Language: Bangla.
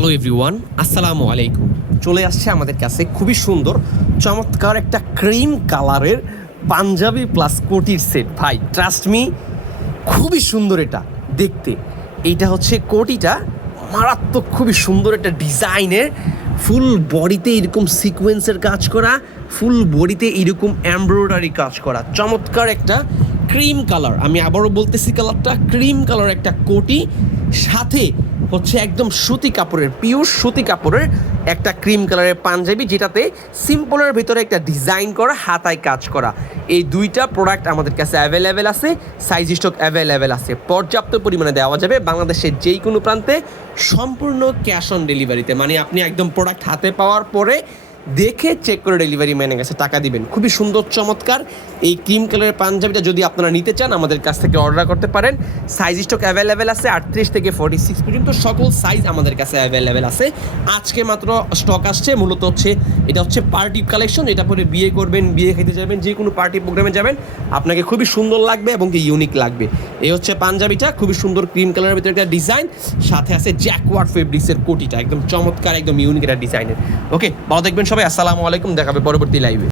হ্যালো এভরিওয়ান, আসসালামু আলাইকুম। চলে আসছে আমাদের কাছে খুবই সুন্দর চমৎকার একটা ক্রিম কালারের পাঞ্জাবি প্লাস কোটির সেট। ভাই ট্রাস্ট মি, খুবই সুন্দর এটা দেখতে। এইটা হচ্ছে কোটিটা মারাত্মক, খুবই সুন্দর একটা ডিজাইনের, ফুল বডিতে এরকম সিকোয়েন্সের কাজ করা, ফুল বডিতে এরকম এমব্রয়ডারি কাজ করা, চমৎকার একটা ক্রিম কালার। আমি আবারও বলতেছি, কালারটা ক্রিম কালার একটা কোটি, সাথে হচ্ছে একদম সুতি কাপড়ের, পিওর সুতি কাপড়ের একটা ক্রিম কালারের পাঞ্জাবি, যেটাতে সিম্পলের ভিতরে একটা ডিজাইন করা, হাতায় কাজ করা। এই দুইটা প্রোডাক্ট আমাদের কাছে অ্যাভেলেবেল আছে, সাইজ স্টক অ্যাভেলেবেল আছে, পর্যাপ্ত পরিমাণে দেওয়া যাবে বাংলাদেশের যেই কোনো প্রান্তে, সম্পূর্ণ ক্যাশ অন ডেলিভারিতে। মানে আপনি একদম প্রোডাক্ট হাতে পাওয়ার পরে দেখে চেক করে ডেলিভারি ম্যানের কাছে টাকা দিবেন। খুবই সুন্দর চমৎকার এই ক্রিম কালারের পাঞ্জাবিটা যদি আপনারা নিতে চান, আমাদের কাছ থেকে অর্ডার করতে পারেন। সাইজ স্টক অ্যাভেলেবেল আছে, 38 থেকে 46 পর্যন্ত সকল সাইজ আমাদের কাছে অ্যাভেলেবেল আছে। আজকে মাত্র স্টক আসছে, মূলত হচ্ছে এটা হচ্ছে পার্টি কালেকশন। এটা পরে বিয়ে করবেন, বিয়ে খেতে যাবেন, যে কোনো পার্টি প্রোগ্রামে যাবেন, আপনাকে খুবই সুন্দর লাগবে এবং কি ইউনিক লাগবে। এই হচ্ছে পাঞ্জাবিটা, খুবই সুন্দর ক্রিম কালারের ভিতরে একটা ডিজাইন, সাথে আছে জ্যাকওয়ার্ড ফেব্রিক্সের কোটিটা, একদম চমৎকার, একদম ইউনিক একটা ডিজাইনের। ওকে, ভালো দেখবেন সবাই। আসসালামু আলাইকুম, দেখাবে পরবর্তী লাইভে।